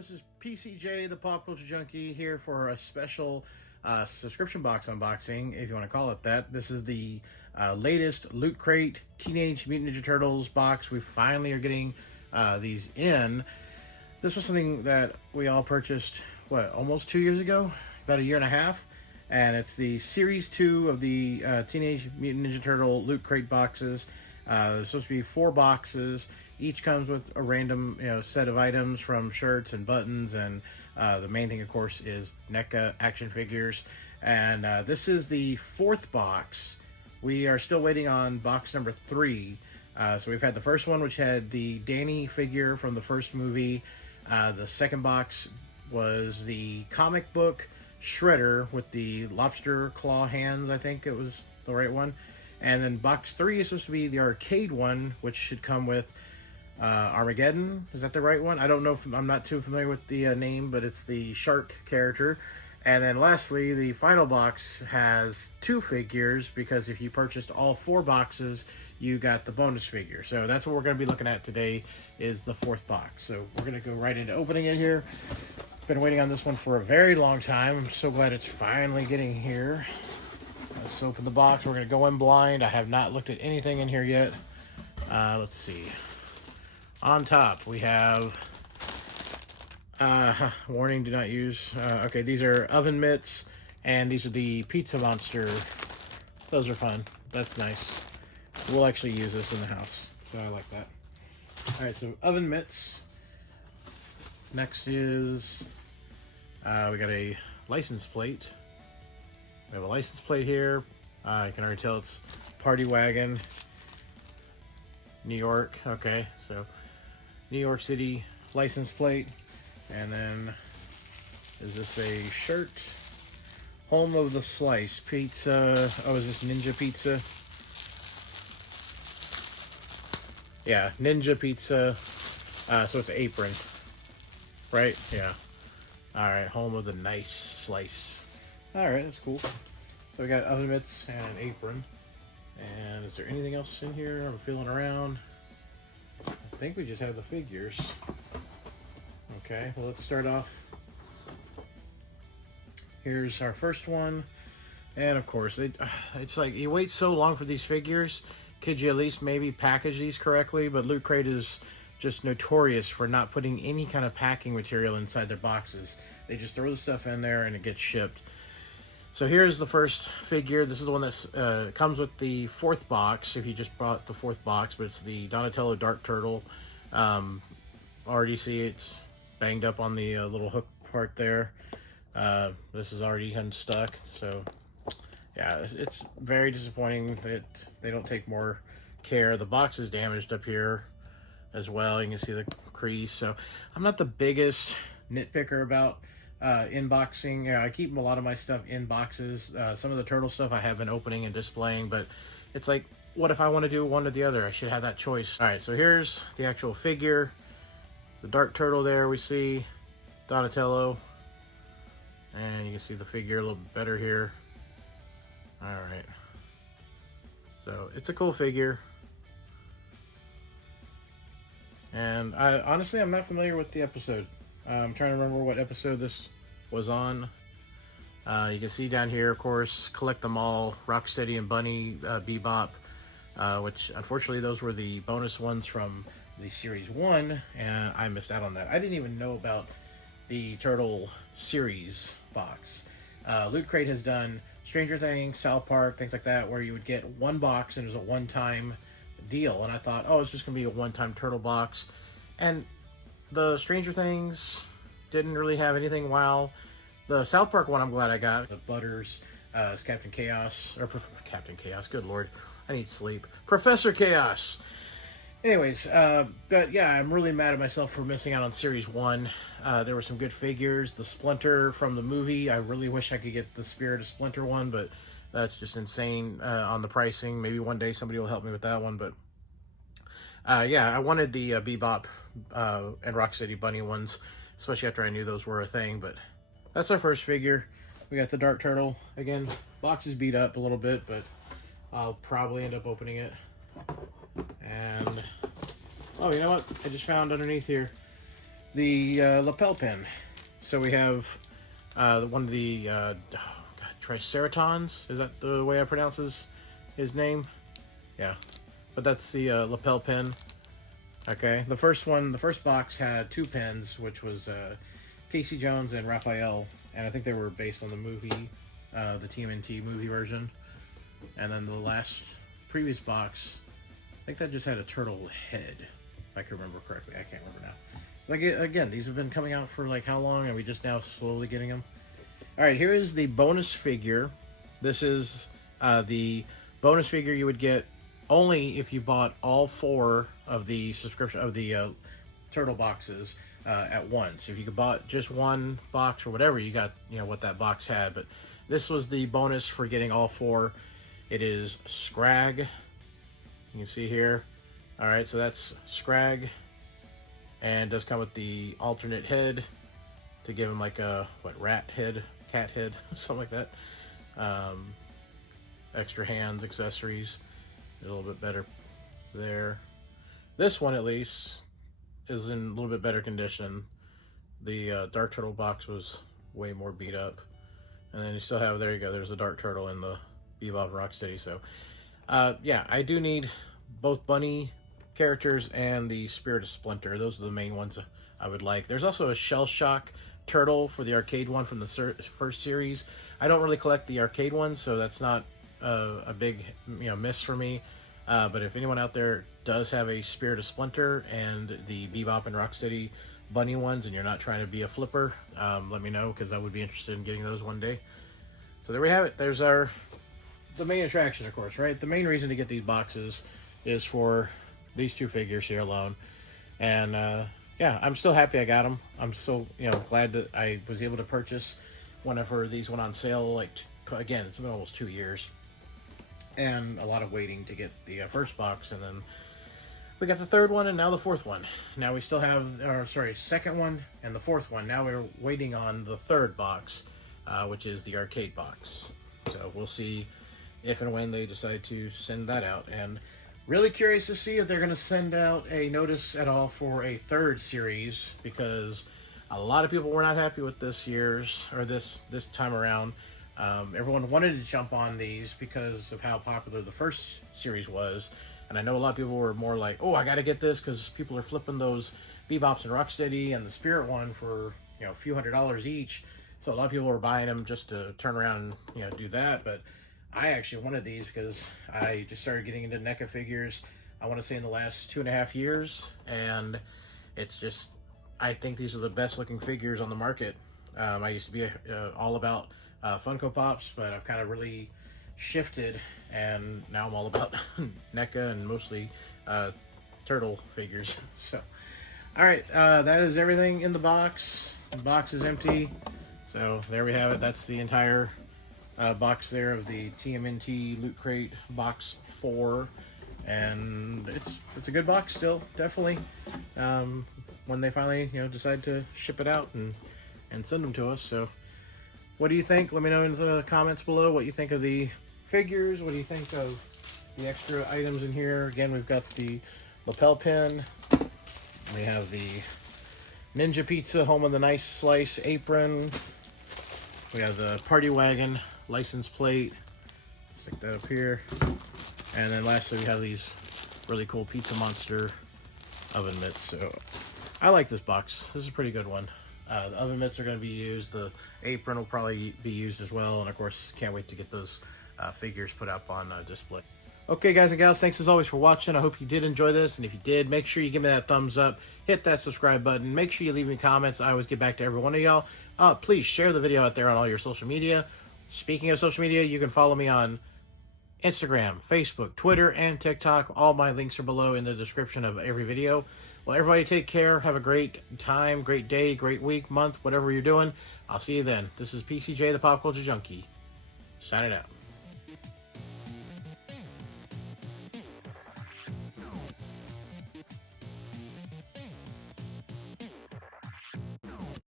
This is PCJ, the Pop Culture Junkie, here for a special subscription box unboxing, if you want to call it that. This is the latest Loot Crate Teenage Mutant Ninja Turtles box. We finally are getting these in. This was something that we all purchased, what, almost 2 years ago? About a year and a half. And it's the Series 2 of the Teenage Mutant Ninja Turtle Loot Crate boxes. There's supposed to be 4 boxes. Each comes with a random, set of items, from shirts and buttons, and the main thing, of course, is NECA action figures. And this is the 4th box. We are still waiting on box number 3. So we've had the first one, which had the Danny figure from the first movie. The second box was the comic book Shredder with the lobster claw hands. I think it was the right one. And then box 3 is supposed to be the arcade one, which should come with Armageddon. Is that the right one? I don't know. I'm not too familiar with the name, but it's the shark character. And then lastly, the final box has 2 figures, because if you purchased all 4 boxes, you got the bonus figure. So that's what we're going to be looking at today, is the 4th box. So we're going to go right into opening it here. Been waiting on this one for a very long time. I'm so glad it's finally getting here. Let's open the box. We're going to go in blind. I have not looked at anything in here yet. Let's see. On top, we have, warning, do not use. Okay, these are oven mitts, and these are the pizza monster. Those are fun. That's nice. We'll actually use this in the house, so I like that. All right, so oven mitts. Next is, we got a license plate. We have a license plate here. You can already tell it's Party Wagon, New York. Okay, so New York City license plate. And then, is this a shirt? Home of the Slice Pizza. Oh, is this Ninja Pizza? Yeah, Ninja Pizza. So it's an apron, right? Yeah. All right, home of the nice slice. All right, that's cool. So we got oven mitts and an apron. And is there anything else in here? I'm feeling around. I think we just have the figures. Okay, well, let's start off. Here's our first one. And of course, it's like, you wait so long for these figures. Could you at least maybe package these correctly? But Loot Crate is just notorious for not putting any kind of packing material inside their boxes. They just throw the stuff in there and it gets shipped. So here's the first figure. This is the one that comes with the 4th box, if you just bought the 4th box, but it's the Donatello Dark Turtle. Already see it's banged up on the little hook part there. This is already unstuck, so yeah, it's very disappointing that they don't take more care. The box is damaged up here as well. You can see the crease. So I'm not the biggest nitpicker about inboxing. I keep a lot of my stuff in boxes. Some of the turtle stuff I have been opening and displaying, but it's like, what if I want to do one or the other? I should have that choice. All right, so here's the actual figure. The Dark Turtle there, we see Donatello, and you can see the figure a little bit better here. All right, so it's a cool figure. And honestly, I'm not familiar with the episode. I'm trying to remember what episode this was on. You can see down here, of course, Collect Them All, Rocksteady and Bunny, Bebop, which unfortunately those were the bonus ones from the Series 1, and I missed out on that. I didn't even know about the Turtle Series box. Loot Crate has done Stranger Things, South Park, things like that, where you would get one box and it was a one-time deal, and I thought, oh, it's just gonna be a one-time turtle box. And the Stranger Things didn't really have anything. Wow. The South Park one I'm glad I got. The Butters is Captain Chaos, or Captain Chaos, good lord, I need sleep. Professor Chaos. Anyways, but yeah, I'm really mad at myself for missing out on Series 1. There were some good figures. The Splinter from the movie, I really wish I could get the Spirit of Splinter one, but that's just insane on the pricing. Maybe one day somebody will help me with that one, but yeah, I wanted the Bebop and Rocksteady Bunny ones, especially after I knew those were a thing. But that's our first figure. We got the Dark Turtle. Again, box is beat up a little bit, but I'll probably end up opening it. And oh, you know what? I just found underneath here the lapel pin. So we have one of the Triceratons. Is that the way I pronounce his name? Yeah, but that's the lapel pin. Okay, the first box had 2 pins, which was Casey Jones and Raphael, and I think they were based on the movie, the TMNT movie version. And then the previous box, I think that just had a turtle head, if I can remember correctly. I can't remember now. Like, again, these have been coming out for like how long? Are we just now slowly getting them? All right, here is the bonus figure. This is the bonus figure you would get only if you bought all 4 of the turtle boxes at once. If you bought just one box or whatever, you got what that box had. But this was the bonus for getting all 4. It is Scrag. You can see here. All right, so that's Scrag, and does come with the alternate head to give him like a rat head, cat head, something like that. Extra hands, accessories, a little bit better there. This one at least is in a little bit better condition. The Dark Turtle box was way more beat up, and then you still have, there you go, there's the Dark Turtle in the Bebop and Rocksteady. So yeah, I do need both bunny characters and the Spirit of Splinter. Those are the main ones I would like. There's also a Shell Shock turtle for the arcade one from the first series. I don't really collect the arcade one, so that's not a big miss for me. But if anyone out there does have a Spirit of Splinter and the Bebop and Rocksteady bunny ones, and you're not trying to be a flipper, let me know, because I would be interested in getting those one day. So there we have it. There's the main attraction, of course, right? The main reason to get these boxes is for these 2 figures here alone. And yeah, I'm still happy I got them. I'm still glad that I was able to purchase whenever these went on sale. Like, again, it's been almost 2 years, and a lot of waiting to get the first box, and then we got the 3rd one, and now the 4th one. Now we still have, or sorry, 2nd one and the 4th one. Now we're waiting on the 3rd box, which is the arcade box. So we'll see if and when they decide to send that out. And really curious to see if they're going to send out a notice at all for a 3rd series, because a lot of people were not happy with this time around. Everyone wanted to jump on these because of how popular the first series was, and I know a lot of people were more like, oh, I got to get this because people are flipping those Bebops and Rocksteady and the Spirit one for a few $100s each. So a lot of people were buying them just to turn around and do that. But I actually wanted these because I just started getting into NECA figures, I want to say in the last 2.5 years, and it's just, I think these are the best looking figures on the market. I used to be all about Funko Pops, but I've kind of really shifted, and now I'm all about NECA and mostly turtle figures. So, all right, that is everything in the box. The box is empty, so there we have it. That's the entire box there of the TMNT Loot Crate Box 4, and it's a good box still, definitely. When they finally decide to ship it out and send them to us. So what do you think? Let me know in the comments below what you think of the figures. What do you think of the extra items in here? Again, we've got the lapel pin, we have the Ninja Pizza Home of the Nice Slice apron, we have the Party Wagon license plate, stick that up here, and then lastly we have these really cool Pizza Monster oven mitts. So I like this box. This is a pretty good one. The oven mitts are going to be used. The apron will probably be used as well, and of course can't wait to get those figures put up on display. Okay, guys and gals, thanks as always for watching. I hope you did enjoy this, and if you did, make sure you give me that thumbs up, hit that subscribe button, make sure you leave me comments. I always get back to every one of y'all. Please share the video out there on all your social media. Speaking of social media, you can follow me on Instagram, Facebook, Twitter, and TikTok. All my links are below in the description of every video. Well, everybody take care. Have a great time, great day, great week, month, whatever you're doing. I'll see you then. This is PCJ, the Pop Culture Junkie, signing out.